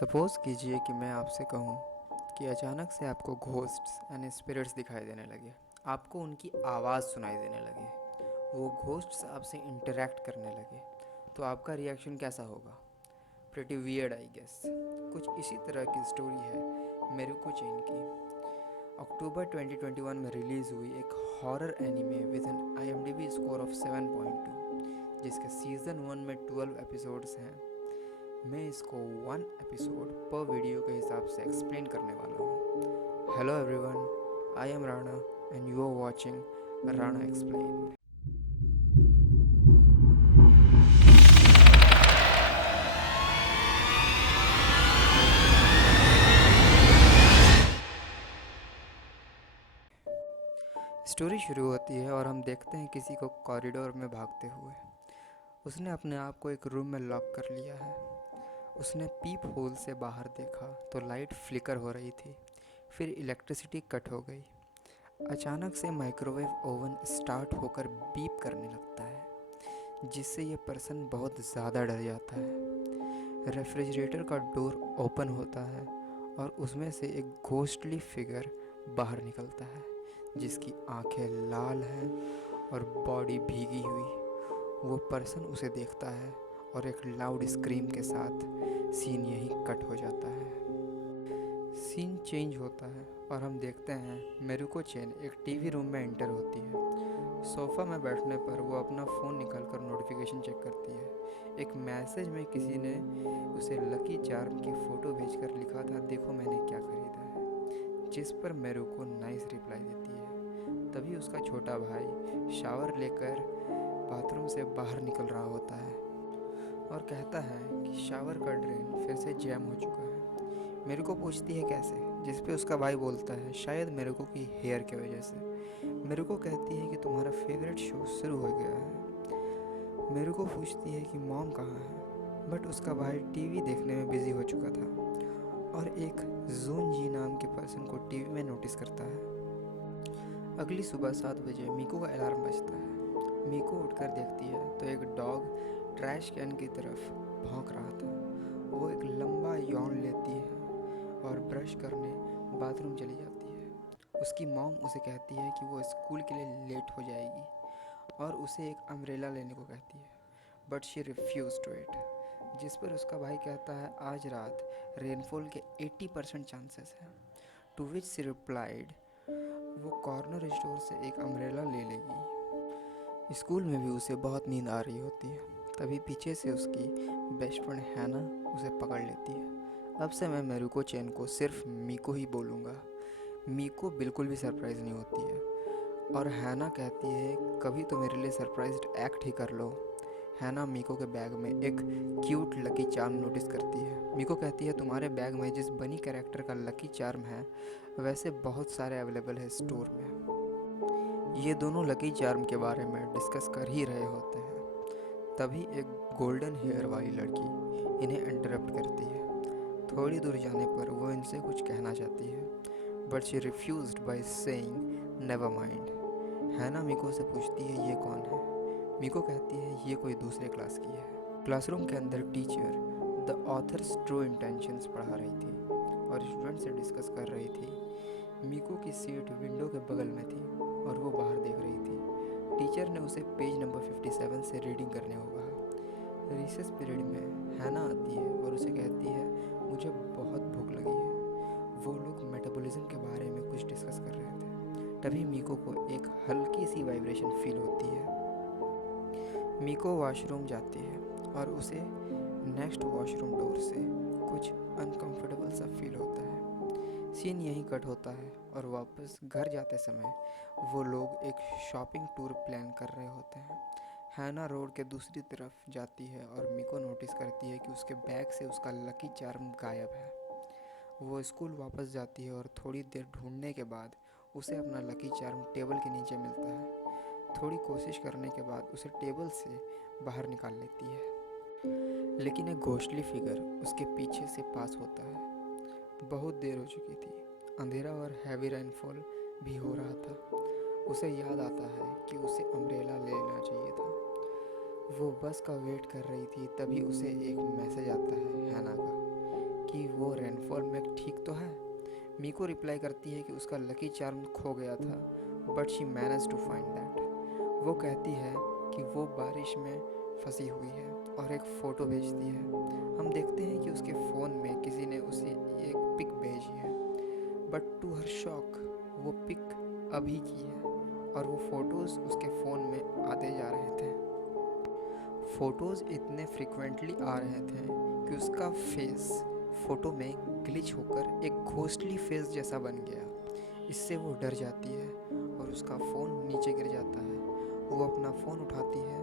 Suppose कीजिए कि मैं आपसे कहूँ कि अचानक से आपको घोस्ट्स यानी स्पिरिट्स दिखाई देने लगे। आपको उनकी आवाज़ सुनाई देने लगे। वो घोस्ट्स आपसे इंटरेक्ट करने लगे। तो आपका रिएक्शन कैसा होगा? Pretty weird I guess. कुछ इसी तरह की स्टोरी है मेरुको चेन की। अक्टूबर 2021 में रिलीज़ हुई एक horror anime with an IMDb score of 7.2, जिसके सीज़न 1 में 12 एपिसोड्स हैं। मैं इसको 1 एपिसोड पर वीडियो के हिसाब से एक्सप्लेन करने वाला हूँ। Hello everyone, I am Rana and you are watching Rana explain. Story शुरू होती है और हम देखते हैं किसी को कॉरिडोर में भागते हुए। उसने अपने आप को एक रूम में लॉक कर लिया है। उसने पीप होल से बाहर देखा तो लाइट फ्लिकर हो रही थी। फिर इलेक्ट्रिसिटी कट हो गई। अचानक से माइक्रोवेव ओवन स्टार्ट होकर बीप करने लगता है, जिससे ये पर्सन बहुत ज़्यादा डर जाता है। रेफ्रिजरेटर का डोर ओपन होता है और उसमें से एक घोस्टली फिगर बाहर निकलता है, जिसकी आंखें लाल हैं और बॉडी भीगी हुई। वो पर्सन उसे देखता है और एक लाउड स्क्रीम के साथ सीन यहीं कट हो जाता है। सीन चेंज होता है और हम देखते हैं मेरुको चेन एक टीवी रूम में एंटर होती है। सोफ़ा में बैठने पर वो अपना फ़ोन निकालकर नोटिफिकेशन चेक करती है। एक मैसेज में किसी ने उसे लकी चार्म की फ़ोटो भेजकर लिखा था, देखो मैंने क्या ख़रीदा है, जिस पर मेरुको नाइस रिप्लाई देती है। तभी उसका छोटा भाई शावर लेकर बाथरूम से बाहर निकल रहा होता है और कहता है कि शावर का ड्रेन फिर से जैम हो चुका है। मेरे को पूछती है कैसे, जिस पे उसका भाई बोलता है शायद मेरे को की हेयर की वजह से। मेरे को कहती है कि तुम्हारा फेवरेट शो शुरू हो गया है। मेरे को पूछती है कि मॉम कहाँ है, बट उसका भाई टीवी देखने में बिजी हो चुका था और एक जून जी नाम के पर्सन को टीवी में नोटिस करता है। अगली सुबह 7 बजे मीको का अलार्म बजता है। मीको उठकर देखती है तो एक डॉग ट्रैश कैन की तरफ भौंक रहा था। वो एक लंबा यौन लेती है और ब्रश करने बाथरूम चली जाती है। उसकी मॉम उसे कहती है कि वो स्कूल के लिए लेट हो जाएगी और उसे एक अम्ब्रेला लेने को कहती है, but she refuse to it. जिस पर उसका भाई कहता है आज रात रेनफॉल के 80% चांसेस हैं। टू विच शी रिप्लाइड वो कॉर्नर स्टोर से एक अम्ब्रेला ले लेगी। स्कूल में भी उसे बहुत नींद आ रही होती है। तभी पीछे से उसकी बेस्ट फ्रेंड हैना उसे पकड़ लेती है। अब से मैं मेरुको चेन को सिर्फ मीको ही बोलूँगा। मीको बिल्कुल भी सरप्राइज़ नहीं होती है और हैना कहती है कभी तो मेरे लिए सरप्राइज्ड एक्ट ही कर लो। हैना मीको के बैग में एक क्यूट लकी चार्म नोटिस करती है। मीको कहती है तुम्हारे बैग में जिस बनी कैरेक्टर का लकी चार्म है वैसे बहुत सारे अवेलेबल है स्टोर में। ये दोनों लकी चार्म के बारे में डिस्कस कर ही रहे होते हैं। तभी एक गोल्डन हेयर वाली लड़की इन्हें इंटरप्ट करती है। थोड़ी दूर जाने पर वो इनसे कुछ कहना चाहती है, but she refused by saying never mind. हैना मीको से पूछती है ये कौन है। मीको कहती है ये कोई दूसरे क्लास की है। क्लासरूम के अंदर teacher the author's true intentions पढ़ा रही थी और स्टूडेंट से डिस्कस कर रही थी। मीको की सीट विंडो के बगल में थी और वो बाहर देख रही थी। टीचर ने उसे पेज नंबर 57 से रीडिंग करने को कहा। रिसेस पीरियड में हैना आती है और उसे कहती है मुझे बहुत भूख लगी है। वो लोग मेटाबॉलिज्म के बारे में कुछ डिस्कस कर रहे थे। तभी मीको को एक हल्की सी वाइब्रेशन फील होती है। मीको वॉशरूम जाती है और उसे नेक्स्ट वॉशरूम डोर से कुछ अनकंफर्टेबल सा फील होता है। सीन यहीं कट होता है और वापस घर जाते समय वो लोग एक शॉपिंग टूर प्लान कर रहे होते हैं। हैना रोड के दूसरी तरफ जाती है और मीको नोटिस करती है कि उसके बैग से उसका लकी चार्म गायब है। वो स्कूल वापस जाती है और थोड़ी देर ढूंढने के बाद उसे अपना लकी चार्म टेबल के नीचे मिलता है। थोड़ी कोशिश करने के बाद उसे टेबल से बाहर निकाल लेती है, लेकिन एक घोस्टली फिगर उसके पीछे से पास होता है। बहुत देर हो चुकी थी, अंधेरा और हैवी रेनफॉल भी हो रहा था। उसे याद आता है कि उसे अम्ब्रेला ले लेना चाहिए था। वो बस का वेट कर रही थी, तभी उसे एक मैसेज आता है हैना का कि वो रेनफॉल में ठीक तो है। मीको रिप्लाई करती है कि उसका लकी चार्म खो गया था, but she manage to find that. वो कहती है कि वो बारिश में फंसी हुई है और एक फ़ोटो भेजती है। हम देखते हैं कि उसके फ़ोन में किसी ने उसे एक पिक भेजी है, बट टू हर शॉक वो पिक अभी की है और वो फ़ोटोज़ उसके फ़ोन में आते जा रहे थे। फ़ोटोज़ इतने फ्रिक्वेंटली आ रहे थे कि उसका फेस फ़ोटो में ग्लिच होकर एक घोस्टली फेस जैसा बन गया। इससे वो डर जाती है और उसका फ़ोन नीचे गिर जाता है। वो अपना फ़ोन उठाती है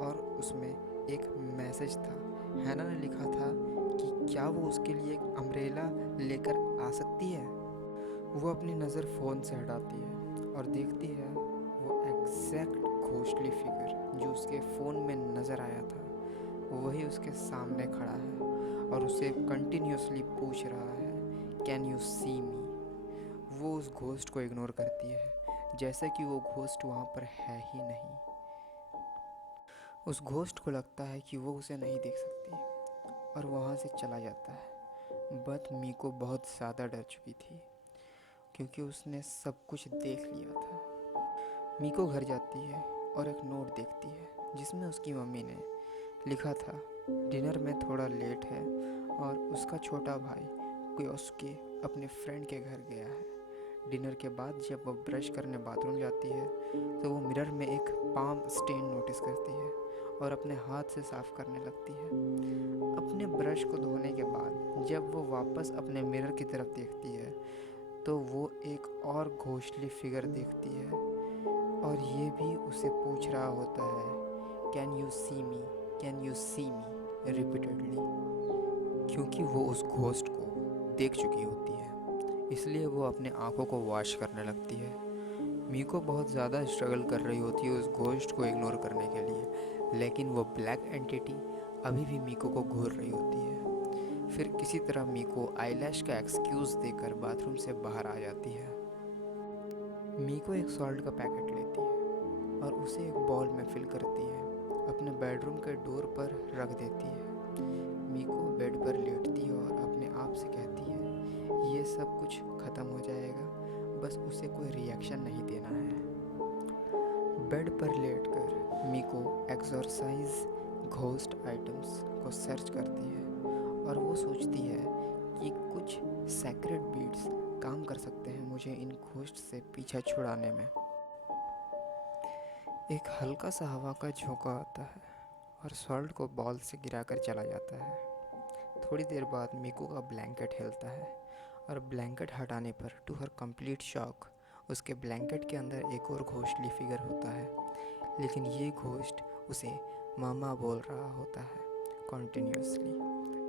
और उसमें एक मैसेज था। हैना ने लिखा था कि क्या वो उसके लिए एक अम्ब्रेला लेकर आ सकती है। वो अपनी नज़र फ़ोन से हटाती है और देखती है वो एग्जैक्ट घोस्टली फिगर जो उसके फ़ोन में नज़र आया था वही उसके सामने खड़ा है और उसे कंटिन्यूसली पूछ रहा है, कैन यू सी मी। वो उस घोस्ट को इग्नोर करती है जैसे कि वो घोस्ट वहाँ पर है ही नहीं। उस घोस्ट को लगता है कि वो उसे नहीं देख सकती और वहाँ से चला जाता है। बट मीको बहुत ज़्यादा डर चुकी थी क्योंकि उसने सब कुछ देख लिया था। मीको घर जाती है और एक नोट देखती है जिसमें उसकी मम्मी ने लिखा था, डिनर में थोड़ा लेट है और उसका छोटा भाई क्योस्की अपने फ्रेंड के घर गया है। डिनर के बाद जब वह ब्रश करने बाथरूम जाती है तो वो मिरर में एक पाम स्टेन नोटिस करती है और अपने हाथ से साफ़ करने लगती है। अपने ब्रश को धोने के बाद जब वो वापस अपने मिरर की तरफ देखती है तो वो एक और घोस्टली फिगर देखती है और ये भी उसे पूछ रहा होता है, can you see me, can you see me repeatedly. क्योंकि वो उस घोस्ट को देख चुकी होती है इसलिए वो अपने आँखों को वॉश करने लगती है। मीको बहुत ज़्यादा स्ट्रगल कर रही होती है उस घोस्ट को इग्नोर करने के लिए, लेकिन वो ब्लैक एंटिटी अभी भी मीको को घूर रही होती है। फिर किसी तरह मीको आईलैश का एक्सक्यूज़ देकर बाथरूम से बाहर आ जाती है। मीको एक सॉल्ट का पैकेट लेती है और उसे एक बॉल में फिल करती है, अपने बेडरूम के डोर पर रख देती है। मीको बेड पर लेटती है और अपने आप से कहती है ये सब कुछ ख़त्म हो जाएगा, बस उसे कोई रिएक्शन नहीं देना है। बेड पर लेटकर मीको एक्सरसाइज घोस्ट आइटम्स को सर्च करती है और वो सोचती है कि कुछ सैक्रेड बीड्स काम कर सकते हैं मुझे इन घोस्ट से पीछा छुड़ाने में। एक हल्का सा हवा का झोंका आता है और सॉल्ट को बॉल से गिराकर चला जाता है। थोड़ी देर बाद मीको का ब्लैंकेट हिलता है और ब्लैंकेट हटाने पर टू हर कंप्लीट शॉक उसके ब्लैंकेट के अंदर एक और घोस्टली फिगर होता है, लेकिन ये घोस्ट उसे मामा बोल रहा होता है कॉन्टिन्यूसली।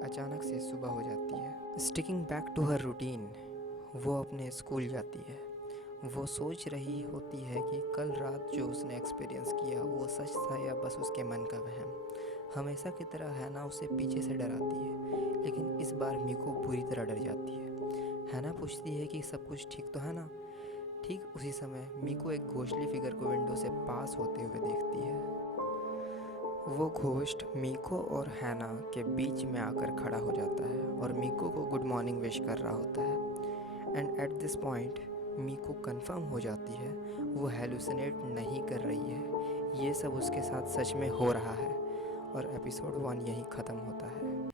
अचानक से सुबह हो जाती है। Sticking back to her routine, वो अपने स्कूल जाती है। वो सोच रही होती है कि कल रात जो उसने एक्सपीरियंस किया वो सच था या बस उसके मन का वहम। हमेशा की तरह हैना उसे पीछे से डराती है, लेकिन इस बार मीको बुरी तरह डर जाती है। हैना पूछती है कि सब कुछ ठीक तो है ना। ठीक उसी समय मीको एक घोस्टली फिगर को विंडो से पास होते हुए देखती है। वो घोस्ट मीको और हैना के बीच में आकर खड़ा हो जाता है और मीको को गुड मॉर्निंग विश कर रहा होता है। And at this point मीको confirm हो जाती है वो हेलुसिनेट नहीं कर रही है, ये सब उसके साथ सच में हो रहा है। और एपिसोड 1 यहीं ख़त्म होता है।